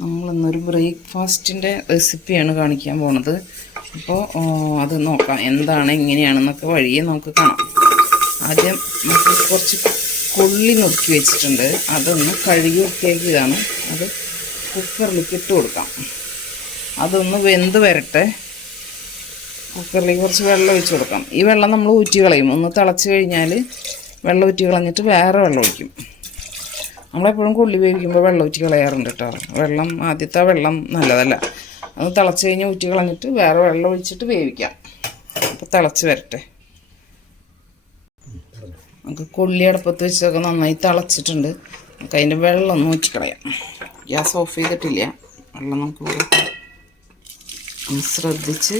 നമ്മളിന്നൊരു ബ്രേക്ക്ഫാസ്റ്റിൻ്റെ റെസിപ്പിയാണ് കാണിക്കാൻ പോണത്. അപ്പോൾ അത് നോക്കാം എന്താണ് എങ്ങനെയാണെന്നൊക്കെ വഴിയെ നമുക്ക് കാണാം. ആദ്യം നമുക്ക് കുറച്ച് കൊള്ളി നുറുക്കി വെച്ചിട്ടുണ്ട്, അതൊന്ന് കഴുകി വൃത്തിയാക്കിയതാണ്. അത് കുക്കറിലേക്ക് ഇട്ട് കൊടുക്കാം. അതൊന്ന് വെന്ത് വരട്ടെ. കുക്കറിലേക്ക് കുറച്ച് വെള്ളം ഒഴിച്ച് കൊടുക്കാം. ഈ വെള്ളം നമ്മൾ ഊറ്റി കളയും. ഒന്ന് തിളച്ച് കഴിഞ്ഞാൽ വെള്ളം ഊറ്റി കളഞ്ഞിട്ട് വേറെ വെള്ളം ഒഴിക്കും. നമ്മളെപ്പോഴും കൊള്ളി വേവിക്കുമ്പോൾ വെള്ളം ഊറ്റി കളയാറുണ്ട് കേട്ടോ. ആദ്യത്തെ വെള്ളം നല്ലതല്ല. അത് തിളച്ച് കഴിഞ്ഞ് ഊറ്റി കളഞ്ഞിട്ട് വേറെ വെള്ളം ഒഴിച്ചിട്ട് വേവിക്കാം. അപ്പോൾ തിളച്ച് വരട്ടെ. നമുക്ക് കൊള്ളി അടുപ്പത്ത് വെച്ചൊക്കെ നന്നായി തിളച്ചിട്ടുണ്ട്. നമുക്ക് അതിൻ്റെ വെള്ളം ഒന്ന് ഊറ്റി കളയാം. ഗ്യാസ് ഓഫ് ചെയ്തിട്ടില്ല. വെള്ളം നമുക്ക് ഒന്ന് ശ്രദ്ധിച്ച്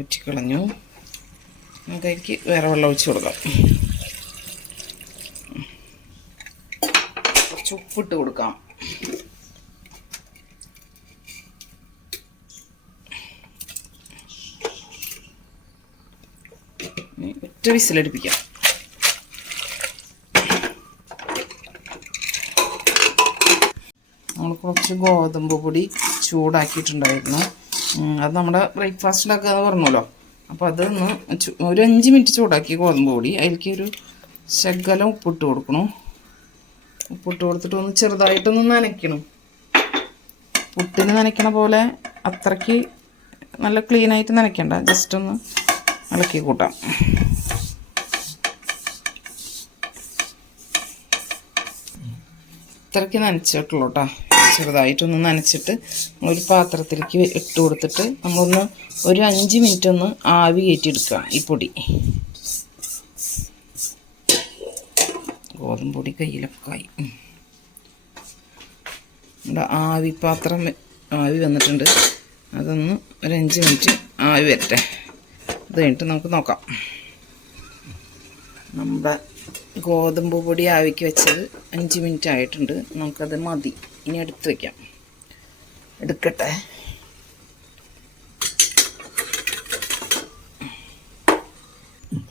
ഊറ്റി കളഞ്ഞു. നമുക്കതിലേക്ക് വേറെ വെള്ളം ഒഴിച്ച് കൊടുക്കാം. കുറച്ച് ഉപ്പിട്ട് കൊടുക്കാം. ഒറ്റ വിസിലടുപ്പിക്കാം. നമ്മൾ കുറച്ച് ഗോതമ്പ് പൊടി ചൂടാക്കിയിട്ടുണ്ടായിരുന്നു. അത് നമ്മുടെ ബ്രേക്ക്ഫാസ്റ്റിലൊക്കെ എന്ന് പറഞ്ഞല്ലോ. അപ്പോൾ അതൊന്ന് ഒരു 5 മിനിറ്റ് ചൂടാക്കി ഗോതമ്പ് പൊടി. അതിലേക്ക് ഒരു ശകലം ഉപ്പിട്ട് കൊടുക്കണം. ഉപ്പിട്ട് കൊടുത്തിട്ട് ഒന്ന് ചെറുതായിട്ടൊന്ന് നനയ്ക്കണം. പുട്ടിന് നനയ്ക്കണ പോലെ അത്രയ്ക്ക് നല്ല ക്ലീനായിട്ട് നനയ്ക്കണ്ട, ജസ്റ്റ് ഒന്ന് ഇളക്കി കൂട്ടാം. ഇത്രയ്ക്ക് നനച്ചിട്ടുള്ളൂ കേട്ടോ. ചെറുതായിട്ടൊന്ന് നനച്ചിട്ട് ഒരു പാത്രത്തിലേക്ക് ഇട്ട് കൊടുത്തിട്ട് നമ്മളൊന്ന് ഒരു 5 മിനിറ്റ് ഒന്ന് ആവി കയറ്റിയെടുക്കുക. ഈ പൊടി ഗോതമ്പ് പൊടി കയ്യിലൊക്കെ ആയി. നമ്മുടെ ആവി വന്നിട്ടുണ്ട്. അതൊന്ന് ഒരു 5 മിനിറ്റ് ആവി വരട്ടെ. അത് കഴിഞ്ഞിട്ട് നമുക്ക് നോക്കാം. നമ്മുടെ ഗോതമ്പ് പൊടി ആവിക്ക് വെച്ചത് 5 മിനിറ്റ് ആയിട്ടുണ്ട്. നമുക്കത് മതി. ഇനി എടുത്ത് വയ്ക്കാം. എടുക്കട്ടെ.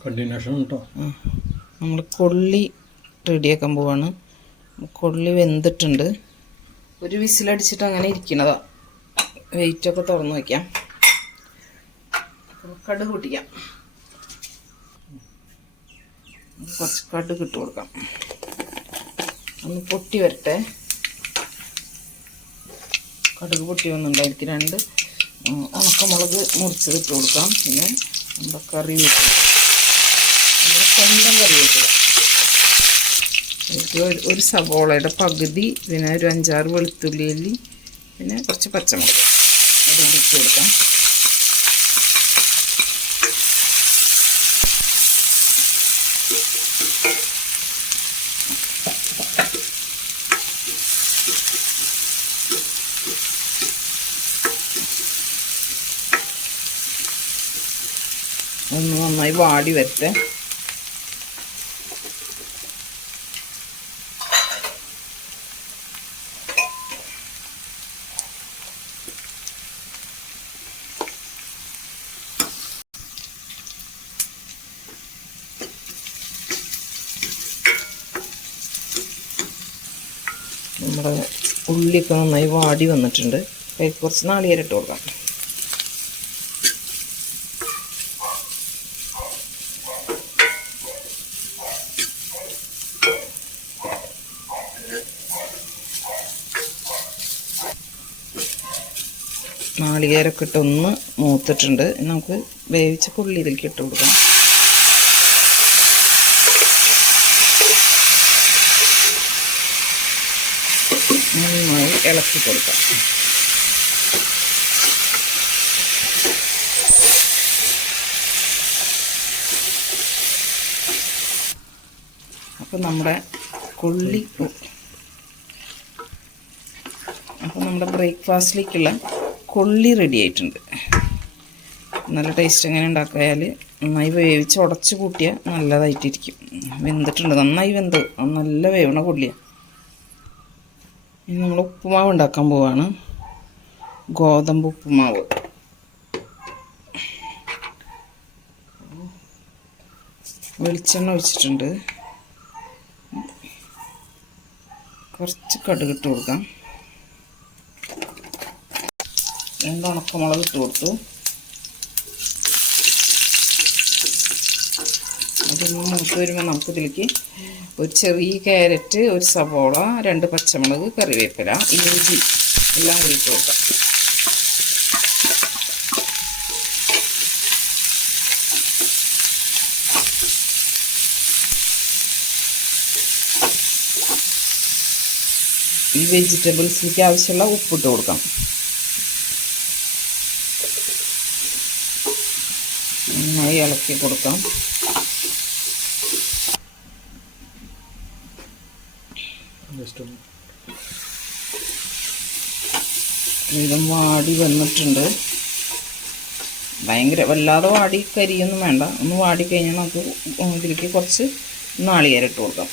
കണ്ടിന്യൂഷൻ കേട്ടോ. നമ്മൾ കൊള്ളി റെഡിയാക്കാൻ പോവാണ്. കൊള്ളി വെന്തിട്ടുണ്ട്. ഒരു വിസിലടിച്ചിട്ട് അങ്ങനെ ഇരിക്കണതാ. വെയിറ്റൊക്കെ തുറന്ന് വയ്ക്കാം. കടുക് പൊട്ടിക്കാം. കുറച്ച് കടുക് ഇട്ട് കൊടുക്കാം. ഒന്ന് പൊട്ടി വരട്ടെ. കടുക് പൊട്ടി വന്നിട്ടുണ്ട്. അതിലേക്ക് 2 ഉണക്കമുളക് മുറിച്ചത് ഇട്ട് കൊടുക്കാം. പിന്നെ നമ്മുടെ കറിവേപ്പില, നമ്മുടെ സ്വന്തം കറിവേപ്പില, അതിലേക്ക് ഒരു സവോളയുടെ പകുതി, പിന്നെ ഒരു 5-6 വെളുത്തുള്ളി അല്ലി, പിന്നെ കുറച്ച് പച്ചമുളക് അതുകൊണ്ട് ഇട്ട് കൊടുക്കാം. ഒന്ന് നന്നായി വാടി വരട്ടെ. നമ്മുടെ ഉള്ളിയൊക്കെ നന്നായി വാടി വന്നിട്ടുണ്ട്. അതിൽ കുറച്ച് നാളികേരം ഇട്ട് കൊടുക്കാം. നാളികേരമൊക്കെ ഇട്ടൊന്ന് മൂത്തിട്ടുണ്ട്. നമുക്ക് വേവിച്ച കൊള്ളി ഇതിലേക്ക് ഇട്ട് കൊടുക്കാം. നന്നായി ഇളക്കി കൊടുക്കാം. അപ്പം നമ്മുടെ ബ്രേക്ക്ഫാസ്റ്റിലേക്കുള്ള കൊള്ളി റെഡി ആയിട്ടുണ്ട്. നല്ല ടേസ്റ്റ്. എങ്ങനെ ഉണ്ടാക്കിയാൽ നന്നായി വേവിച്ച് ഉടച്ച് കൂട്ടിയാൽ നല്ലതായിട്ടിരിക്കും. വെന്തിട്ടുണ്ട്, നന്നായി വെന്ത്, നല്ല വേവണ കൊള്ളിയാണ്. ഇനി നമ്മൾ ഉപ്പുമാവ് ഉണ്ടാക്കാൻ പോവാണ്. ഗോതമ്പ് ഉപ്പുമാവ്. വെളിച്ചെണ്ണ ഒഴിച്ചിട്ടുണ്ട്. കുറച്ച് കടുക് ഇട്ട് കൊടുക്കാം. 2 ഉണക്കമുളക് ഇട്ട് കൊടുത്തു. അതൊന്ന് മൂത്ത് വരുമ്പോൾ നമുക്കിതിലേക്ക് ഒരു ചെറിയ ക്യാരറ്റ്, ഒരു സവോള, 2 പച്ചമുളക്, കറിവേപ്പില, ഇഞ്ചി എല്ലാം കൂടി ഇട്ട് കൊടുക്കാം. ഈ വെജിറ്റബിൾസിലേക്ക് ആവശ്യമുള്ള ഉപ്പിട്ട് കൊടുക്കാം. നന്നായി ഇളക്കി കൊടുക്കാം. ഇതും വാടി വന്നിട്ടുണ്ട്. ഭയങ്കര വല്ലാതെ വാടി കരിയൊന്നും വേണ്ട. ഒന്ന് വാടിക്കഴിഞ്ഞാൽ നമുക്ക് ഇതിലേക്ക് കുറച്ച് നാളികേരം ഇട്ട് കൊടുക്കാം.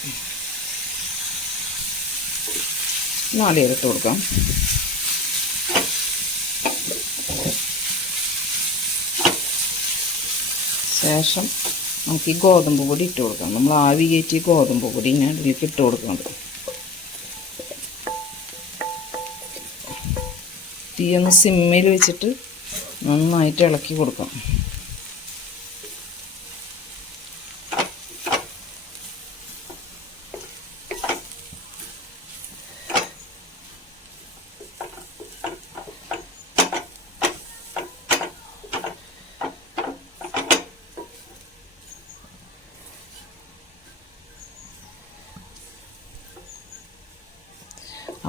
ശേഷം നമുക്ക് ഈ ഗോതമ്പ് പൊടി ഇട്ട് കൊടുക്കാം. നമ്മൾ ആവി കയറ്റി ഗോതമ്പ് പൊടി ഞാൻ ഇതിലേക്ക് ഇട്ട് കൊടുക്കുന്നുണ്ട്. തീയൊന്ന് സിമ്മിൽ വെച്ചിട്ട് നന്നായിട്ട് ഇളക്കി കൊടുക്കാം.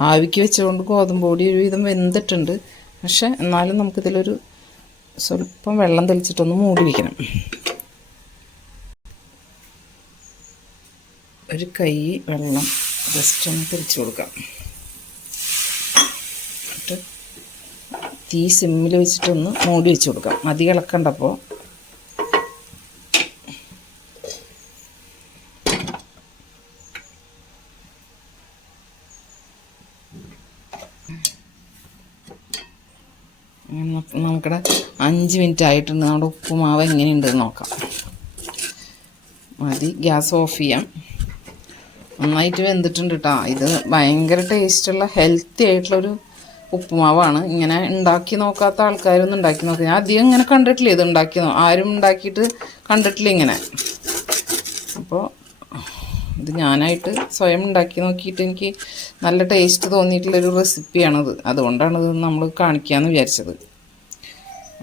ആവിക്ക് വെച്ചുകൊണ്ട് ഗോതമ്പ് പൊടി ഒരുവിധം വെന്തിട്ടുണ്ട്. പക്ഷെ എന്നാലും നമുക്കിതിലൊരു സ്വല്പം വെള്ളം തെളിച്ചിട്ടൊന്ന് മൂടി വയ്ക്കണം. ഒരു കൈ വെള്ളം ജസ്റ്റ് ഒന്ന് തെളിച്ച് കൊടുക്കാം. എന്നിട്ട് തീ സിമ്മിൽ വെച്ചിട്ടൊന്ന് മൂടി വെച്ച് കൊടുക്കാം. അധികം ഇളക്കണ്ടപ്പോൾ. നമുക്കിടെ 5 മിനിറ്റ് ആയിട്ടുണ്ട്. നമ്മുടെ ഉപ്പുമാവ് എങ്ങനെയുണ്ടെന്ന് നോക്കാം. മതി, ഗ്യാസ് ഓഫ് ചെയ്യാം. നന്നായിട്ട് വെന്തിട്ടുണ്ട് കേട്ടോ. ഇത് ഭയങ്കര ടേസ്റ്റുള്ള ഹെൽത്തി ആയിട്ടുള്ളൊരു ഉപ്പുമാവാണ്. ഇങ്ങനെ ഉണ്ടാക്കി നോക്കാത്ത ആൾക്കാരൊന്നും ഉണ്ടാക്കി നോക്കുക. ഞാൻ അധികം ഇങ്ങനെ കണ്ടിട്ടില്ല. ഇത് ആരും ഉണ്ടാക്കിയിട്ട് കണ്ടിട്ടില്ല ഇങ്ങനെ. അപ്പോൾ ഇത് ഞാനായിട്ട് സ്വയം ഉണ്ടാക്കി നോക്കിയിട്ട് എനിക്ക് നല്ല ടേസ്റ്റ് തോന്നിയിട്ടുള്ളൊരു റെസിപ്പിയാണത്. അതുകൊണ്ടാണിത് നമ്മൾ കാണിക്കാമെന്ന് വിചാരിച്ചത്.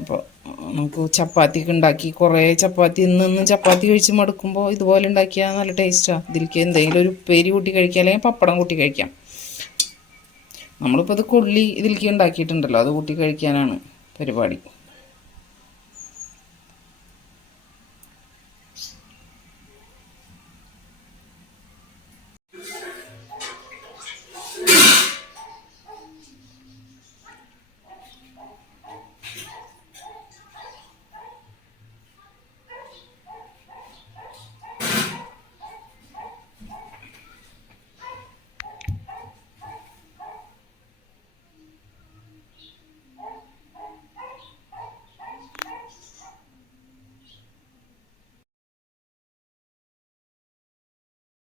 അപ്പോൾ നമുക്ക് ചപ്പാത്തിയൊക്കെ ഉണ്ടാക്കി കുറേ ചപ്പാത്തി ഇന്നും ചപ്പാത്തി കഴിച്ച് മടുക്കുമ്പോൾ ഇതുപോലെ ഉണ്ടാക്കിയാൽ നല്ല ടേസ്റ്റാണ്. ഇതിലേക്ക് എന്തെങ്കിലും ഒരു ഉപ്പേരി കൂട്ടി കഴിക്കാം, അല്ലെങ്കിൽ പപ്പടം കൂട്ടി കഴിക്കാം. നമ്മളിപ്പോൾ അത് കൊള്ളി ഇതിലേക്ക് ഉണ്ടാക്കിയിട്ടുണ്ടല്ലോ, അത് കൂട്ടി കഴിക്കാനാണ് പരിപാടി.